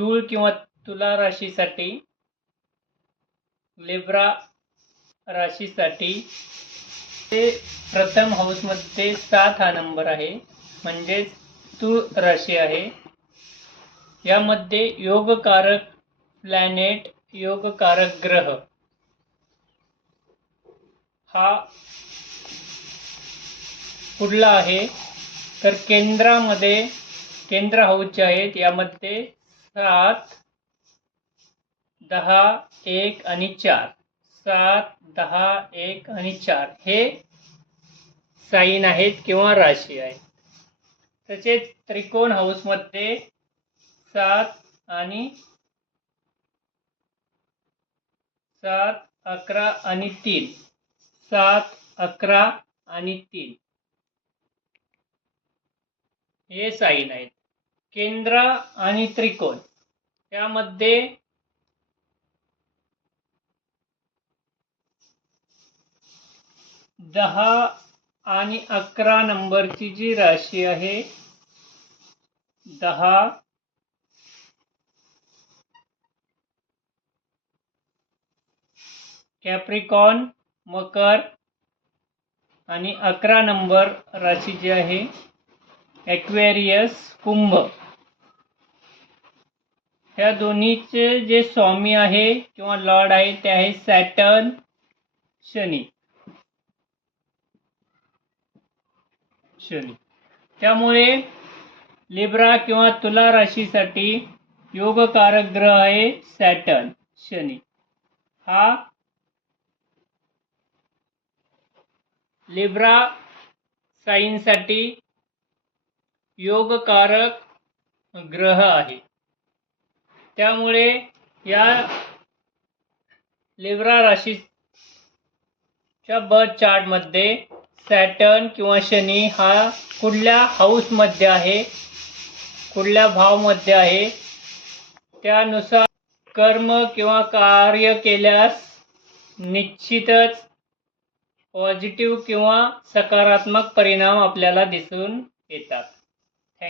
तूळ किंवा तुला राशीसाठी लिब्रा राशीसाठी ते प्रथम हाऊसमध्ये 7 हा नंबर आहे, म्हणजेच तूळ राशी आहे. यामध्ये योगकारक प्लॅनेट, योगकारक ग्रह हा कुठला आहे तर केंद्रामध्ये केंद्र हाऊसचे आहेत. यामध्ये 7, 10, 1 आणि 4, 7, 10, 1 आणि 4 हे साइन आहेत किंवा राशी आहेत. तसेच त्रिकोण हाऊसमध्ये 7 आणि 7, 11 आणि 3, 7, 11 आणि 3 हे साइन आहेत. केंद्र आणि त्रिकोण यामध्ये दहा आणि 11 नंबरची जी राशी आहे, 10, कॅप्रिकॉर्न मकर आणि 11 नंबर राशी जी आहे एक्वेरियस कुंभ, ह्या दोन्हीचे जे स्वामी आहे किंवा लॉर्ड आहे ते आहे सॅटर्न, शनी. त्यामुळे लिब्रा किंवा तुला राशीसाठी योगकारक ग्रह आहे सॅटर्न, शनी. हा लिब्रा साइनसाठी योगकारक ग्रह आहे. त्यामुळे या लिब्रा राशीच्या बर्थ चार्टमध्ये सॅटर्न किंवा शनी हा कुठल्या हाऊसमध्ये आहे, कुठल्या भावमध्ये आहे, त्यानुसार कर्म किंवा कार्य केल्यास निश्चितच पॉझिटिव्ह किंवा सकारात्मक परिणाम आपल्याला दिसून येतात.